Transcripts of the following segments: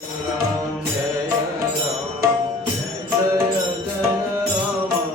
Shri Ram Jaya Ram Jaya Jaya Rama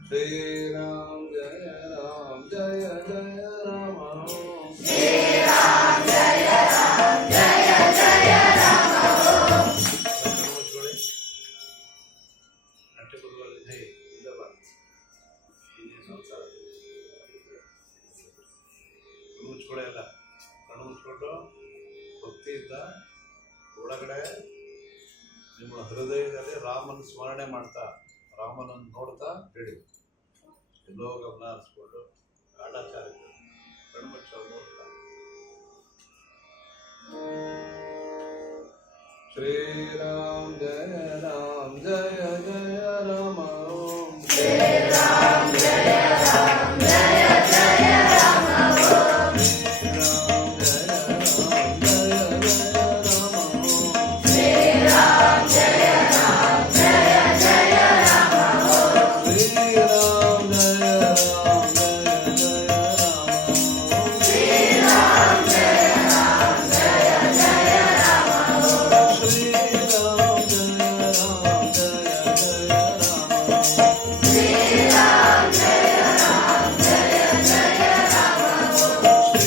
Shri Ram Jaya Ram Jaya Jaya Rama ಮುಚ್ಕೊಳೆಲ್ಲ ಕಣ್ಣು ಮುಚ್ಕೊಂಡು ಭಕ್ತಿಯಿಂದ ಒಳಗಡೆ ನಿಮ್ಮ ಹೃದಯದಲ್ಲಿ ರಾಮನ ಸ್ಮರಣೆ ಮಾಡ್ತಾ ರಾಮನನ್ನು ನೋಡ್ತಾ ಹೇಳಿ ಎಲ್ಲೋ ಗಮನ ಹರಿಸ್ಕೊಂಡು ಕಾಟಾಚಾರಕ್ಕೆ ಕಣ್ಮುಚ್ಚ ನೋಡ್ತಾ ಶ್ರೀರಾಮ್ ಜಯ ರಾಮ ಜಯ ಜಯ ರಾಮ Shri Ram Jaya